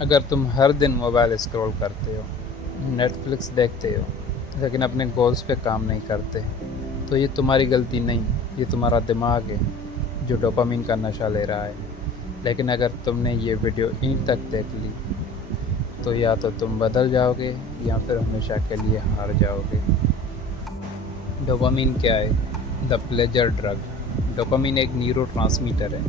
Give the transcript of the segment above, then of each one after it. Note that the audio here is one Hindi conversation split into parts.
अगर तुम हर दिन मोबाइल स्क्रॉल करते हो, नेटफ्लिक्स देखते हो, लेकिन अपने गोल्स पे काम नहीं करते, तो ये तुम्हारी गलती नहीं, ये तुम्हारा दिमाग है जो डोपामिन का नशा ले रहा है। लेकिन अगर तुमने ये वीडियो इन तक देख ली, तो या तो तुम बदल जाओगे या फिर हमेशा के लिए हार जाओगे। डोपामिन क्या है? The pleasure drug. डोपामिन एक न्यूरोट्रांसमीटर है,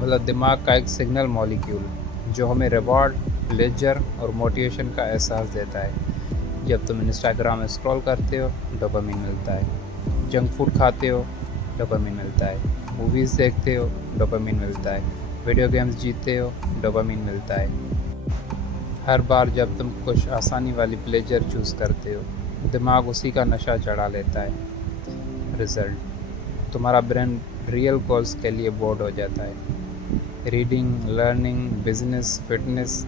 मतलब दिमाग का एक सिग्नल मॉलिक्यूल जो हमें रिवॉर्ड, प्लेजर और मोटिवेशन का एहसास देता है। जब तुम इंस्टाग्राम स्क्रॉल करते हो, डोपामिन मिलता है। जंक फूड खाते हो, डोपामिन मिलता है। मूवीज़ देखते हो, डोपामिन मिलता है। वीडियो गेम्स जीतते हो, डोपामिन मिलता है। हर बार जब तुम कुछ आसानी वाली प्लेजर चूज़ करते हो, दिमाग उसी का नशा चढ़ा लेता है। रिज़ल्ट: तुम्हारा ब्रेन रियल गोल्स के लिए बोर्ड हो जाता है। रीडिंग, लर्निंग, बिजनेस, फिटनेस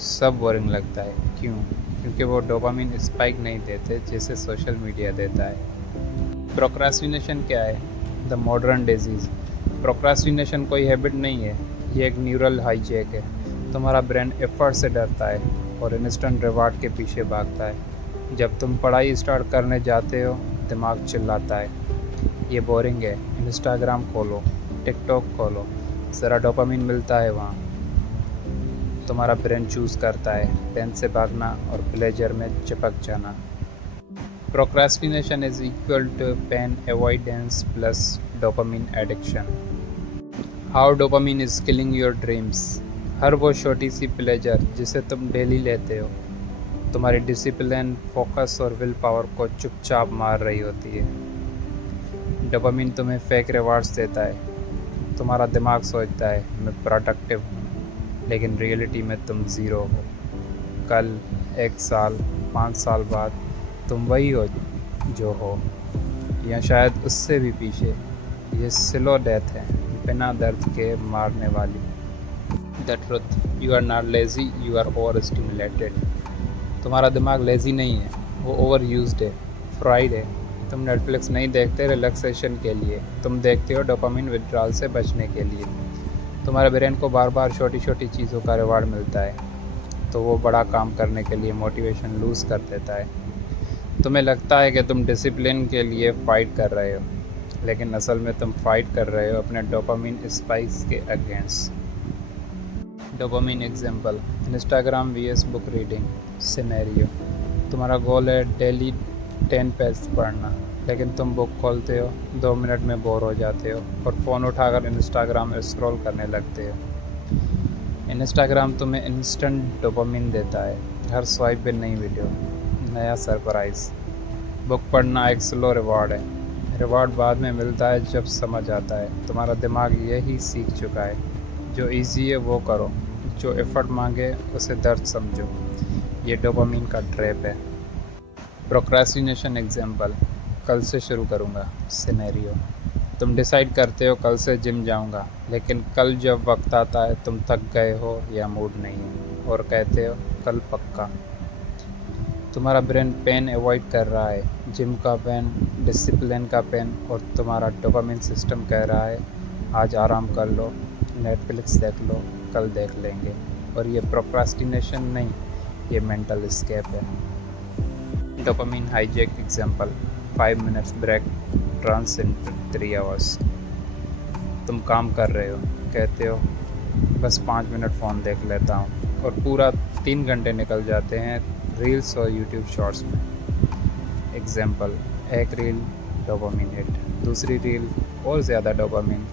सब बोरिंग लगता है। क्यों? क्योंकि वो डोपामिन स्पाइक नहीं देते जैसे सोशल मीडिया देता है। प्रोक्रास्टिनेशन क्या है? The modern disease. प्रोक्रास्टिनेशन कोई हैबिट नहीं है, ये एक न्यूरल हाईजैक है। तुम्हारा ब्रेन एफर्ट से डरता है और इंस्टेंट रिवार्ड के पीछे भागता है। जब तुम पढ़ाई स्टार्ट करने जाते हो, दिमाग चिल्लाता है, ये बोरिंग है, इंस्टाग्राम खोलो, टिकटॉक खोलो, ज़रा डोपामिन मिलता है वहाँ। तुम्हारा ब्रेन चूज़ करता है पेन से भागना और प्लेजर में चिपक जाना। Procrastination is equal to pain avoidance plus dopamine addiction. How dopamine is killing your dreams. हर वो छोटी सी प्लेजर जिसे तुम डेली लेते हो, तुम्हारी डिसिप्लिन, फोकस और विल पावर को चुपचाप मार रही होती है। डोपामिन तुम्हें फेक रिवार्ड्स देता है। तुम्हारा दिमाग सोचता है मैं प्रोडक्टिव हूँ, लेकिन रियलिटी में तुम ज़ीरो हो। कल, 1 साल, 5 साल बाद तुम वही हो जो हो, या शायद उससे भी पीछे। ये स्लो डेथ है, बिना दर्द के मारने वाली। The truth: you are not lazy, you are overstimulated. तुम्हारा दिमाग लेज़ी नहीं है, वो ओवर यूज्ड है, फ्राइड है। तुम नेटफ्लिक्स नहीं देखते रिलैक्सेशन के लिए, तुम देखते हो डोपामिन विड्रॉल से बचने के लिए। तुम्हारे ब्रेन को बार बार छोटी छोटी चीज़ों का रिवार्ड मिलता है, तो वो बड़ा काम करने के लिए मोटिवेशन लूज़ कर देता है। तुम्हें लगता है कि तुम डिसिप्लिन के लिए फ़ाइट कर रहे हो, लेकिन असल में तुम फाइट कर रहे हो अपने डोपामिन स्पाइक्स के against. Dopamine example: Instagram vs book reading. Scenario: तुम्हारा गोल है डेली 10 पेज पढ़ना, लेकिन तुम बुक खोलते हो, 2 मिनट में बोर हो जाते हो और फ़ोन उठाकर इंस्टाग्राम स्क्रॉल करने लगते हो। इंस्टाग्राम तुम्हें इंस्टेंट डोपामिन देता है, हर स्वाइप पे नई वीडियो, नया सरप्राइज़। बुक पढ़ना एक स्लो रिवॉर्ड है, रिवॉर्ड बाद में मिलता है जब समझ आता है। तुम्हारा दिमाग यही सीख चुका है, जो इजी है वो करो, जो एफर्ट मांगे उसे दर्द समझो। ये डोपामिन का ट्रैप है। प्रोक्रास्टिनेशन एग्जाम्पल: कल से शुरू करूँगा। सिनेरियो: तुम डिसाइड करते हो कल से जिम जाऊँगा, लेकिन कल जब वक्त आता है तुम थक गए हो या मूड नहीं है और कहते हो कल पक्का। तुम्हारा ब्रेन पेन अवॉइड कर रहा है, जिम का पेन, डिसिप्लिन का पेन, और तुम्हारा डोपामिन सिस्टम कह रहा है आज आराम कर लो, नेटफ्लिक्स देख लो, कल देख लेंगे। और ये प्रोक्रास्टिनेशन नहीं, ये मेंटल एस्केप है। Dopamine hijack example: 5 minutes break turns into 3 hours. तुम काम कर रहे हो, कहते हो बस 5 मिनट फ़ोन देख लेता हूँ, और पूरा 3 घंटे निकल जाते हैं रील्स और यूट्यूब शॉर्ट्स में। एग्जाम्पल: एक रील, डोपामिन हिट, दूसरी रील, और ज़्यादा डोपामिन।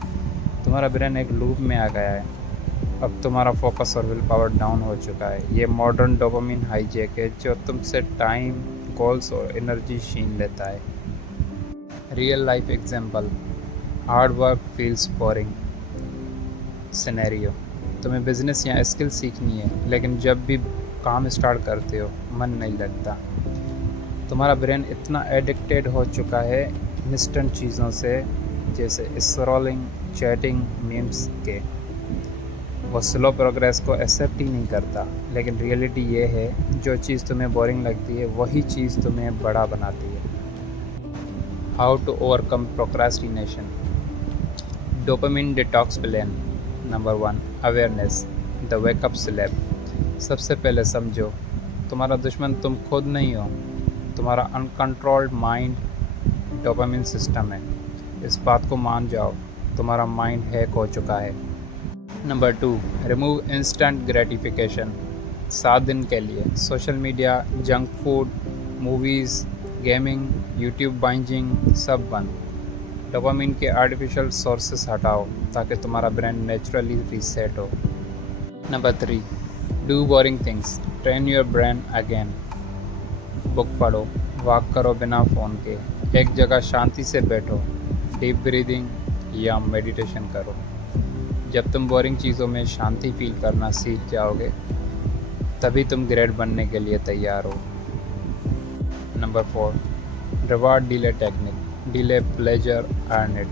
तुम्हारा ब्रेन एक लूप में आ गया है, अब तुम्हारा फोकस और विल पावर डाउन हो चुका है। ये मॉडर्न डोपामिन हाईजैक है जो तुमसे टाइम, गोल्स और एनर्जी छीन लेता है। Real life example: hard work feels boring. Scenario: तुम्हें बिजनेस या स्किल सीखनी है, लेकिन जब भी काम स्टार्ट करते हो मन नहीं लगता। तुम्हारा ब्रेन इतना एडिक्टेड हो चुका है इंस्टेंट चीज़ों से, जैसे स्क्रॉलिंग, चैटिंग, मीम्स के, वो स्लो प्रोग्रेस को एक्सेप्ट ही नहीं करता। लेकिन रियलिटी ये है, जो चीज़ तुम्हें बोरिंग लगती है वही चीज़ तुम्हें बड़ा बनाती है। How to overcome procrastination. Dopamine detox plan. Number 1, awareness, the wake up slap. सबसे पहले समझो, तुम्हारा दुश्मन तुम खुद नहीं हो, तुम्हारा अनकंट्रोल्ड माइंड डोपामिन सिस्टम है। इस बात को मान जाओ, तुम्हारा माइंड हैक हो चुका है। Number 2, remove instant gratification. 7 दिन के लिए social media, junk food, movies, gaming, YouTube bingeing सब बंद। डोपामिन के आर्टिफिशियल सोर्सेस हटाओ ताकि तुम्हारा ब्रेन नेचुरली रीसेट हो। Number 3, do boring things, train your brain again. Book पढ़ो, वॉक करो बिना फ़ोन के, एक जगह शांति से बैठो, डीप ब्रीदिंग या मेडिटेशन करो। जब तुम बोरिंग चीज़ों में शांति फील करना सीख जाओगे, तभी तुम ग्रेट बनने के लिए तैयार हो। Number 4, reward delay technique. Delay pleasure, earn it.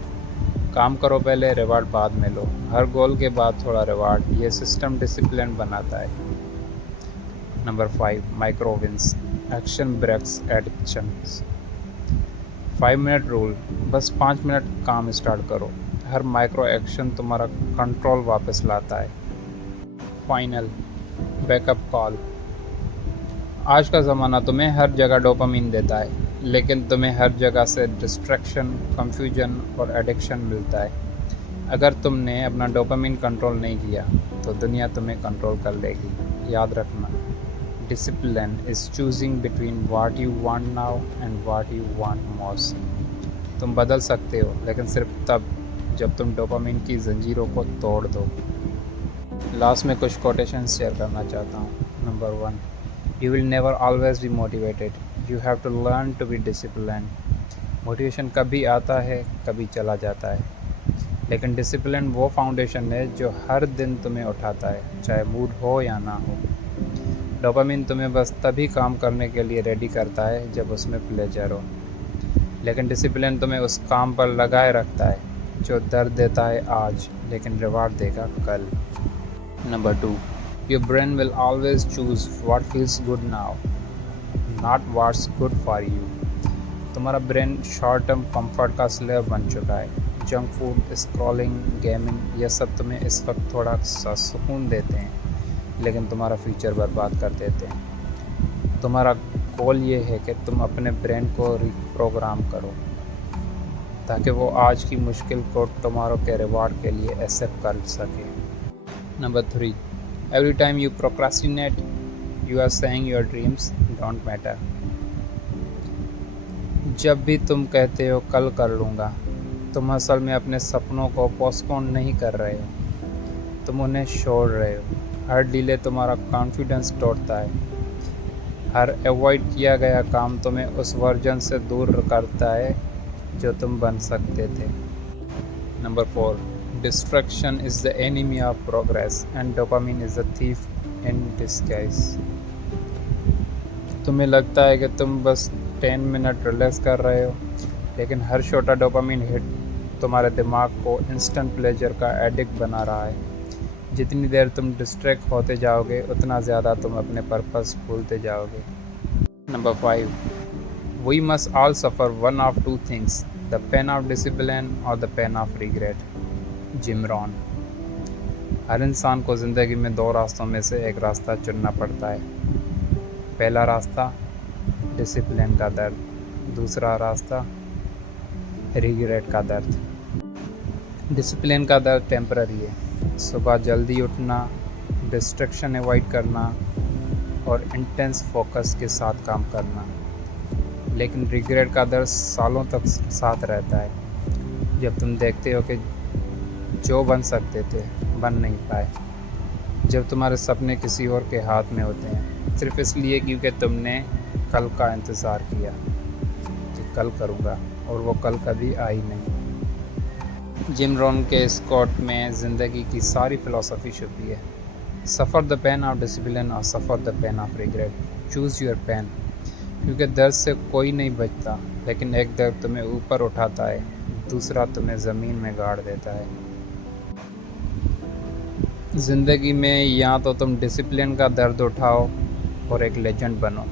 काम करो पहले, रिवार्ड बाद में लो। हर गोल के बाद थोड़ा रिवार्ड, ये सिस्टम डिसिप्लिन बनाता है। Number 5, micro wins, action breaks addictions. 5 minute rule, बस 5 मिनट काम स्टार्ट करो। हर माइक्रो एक्शन तुम्हारा कंट्रोल वापस लाता है। Final backup call. आज का ज़माना तुम्हें हर जगह डोपामिन देता है, लेकिन तुम्हें हर जगह से डिस्ट्रैक्शन, कंफ्यूजन और एडिक्शन मिलता है। अगर तुमने अपना डोपामिन कंट्रोल नहीं किया तो दुनिया तुम्हें कंट्रोल कर लेगी। याद रखना, discipline is choosing between what you want now and what you want most. तुम बदल सकते हो, लेकिन सिर्फ तब जब तुम डोपामिन की जंजीरों को तोड़ दो। लास्ट में कुछ कोटेशंस शेयर करना चाहता हूँ। Number 1, you will never always be motivated, you have to learn to be discipline. Motivation कभी आता है, कभी चला जाता है, लेकिन डिसिप्लिन वो फाउंडेशन है जो हर दिन तुम्हें उठाता है, चाहे मूड हो या ना हो। डोपामिन तुम्हें बस तभी काम करने के लिए रेडी करता है जब उसमें प्लेजर हो, लेकिन डिसिप्लिन तुम्हें उस काम पर लगाए रखता है जो दर्द देता है आज, लेकिन रिवार्ड देगा कल। Number 2, your brain will always choose what feels good now, not what's good for you. तुम्हारा ब्रेन शॉर्ट टर्म कंफर्ट का स्लेव बन चुका है। जंक फूड, स्क्रॉलिंग, गेमिंग, ये सब तुम्हें इस वक्त थोड़ा सा सुकून देते हैं, लेकिन तुम्हारा फ्यूचर बर्बाद कर देते हैं। तुम्हारा गोल ये है कि तुम अपने ब्रेन को रिप्रोग्राम करो ताकि वो आज की मुश्किल को टुमारो के रिवार्ड के लिए एक्सेप्ट कर सके। Number 3, every time you procrastinate, you are saying your dreams don't matter. जब भी तुम कहते हो कल कर लूँगा, तुम असल में अपने सपनों को पोस्टपोन नहीं कर रहे हो, तुम उन्हें छोड़ रहे हो। हर डिले तुम्हारा कॉन्फिडेंस तोड़ता है। हर अवॉइड किया गया काम तुम्हें उस वर्जन से दूर करता है जो तुम बन सकते थे। Number 4, distraction is the enemy of progress and dopamine is a thief in disguise. तुम्हें लगता है कि तुम बस 10 मिनट रिलैक्स कर रहे हो, लेकिन हर छोटा डोपामिन हिट तुम्हारे दिमाग को इंस्टेंट प्लेजर का एडिक्ट बना रहा है। जितनी देर तुम डिस्ट्रैक्ट होते जाओगे, उतना ज़्यादा तुम अपने पर्पस भूलते जाओगे। Number 5, we must all suffer one of two things, the pain of discipline or the pain of regret. Jim Rohn. हर इंसान को ज़िंदगी में 2 रास्तों में से एक रास्ता चुनना पड़ता है। पहला रास्ता डिसिप्लिन का दर्द, दूसरा रास्ता रिग्रेट का दर्द। डिसिप्लिन का दर्द टेम्पररी है, सुबह जल्दी उठना, डिस्ट्रैक्शन अवॉइड करना और इंटेंस फोकस के साथ काम करना। लेकिन रिग्रेट का दर्द सालों तक साथ रहता है, जब तुम देखते हो कि जो बन सकते थे बन नहीं पाए, जब तुम्हारे सपने किसी और के हाथ में होते हैं सिर्फ इसलिए क्योंकि तुमने कल का इंतज़ार किया कि कल करूँगा, और वो कल कभी आई नहीं। जिम रॉन के इस कोट में ज़िंदगी की सारी फ़िलॉसफी छुपी है। Suffer the pain of discipline और suffer the pain of regret. Choose your pain, क्योंकि दर्द से कोई नहीं बचता, लेकिन एक दर्द तुम्हें ऊपर उठाता है, दूसरा तुम्हें ज़मीन में गाड़ देता है। ज़िंदगी में या तो तुम डिसिप्लिन का दर्द उठाओ और एक लेजेंड बनो,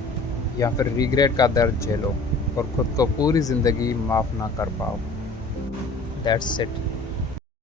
या फिर रिग्रेट का दर्द झेलो और ख़ुद को पूरी ज़िंदगी माफ़ ना कर पाओ। That's it.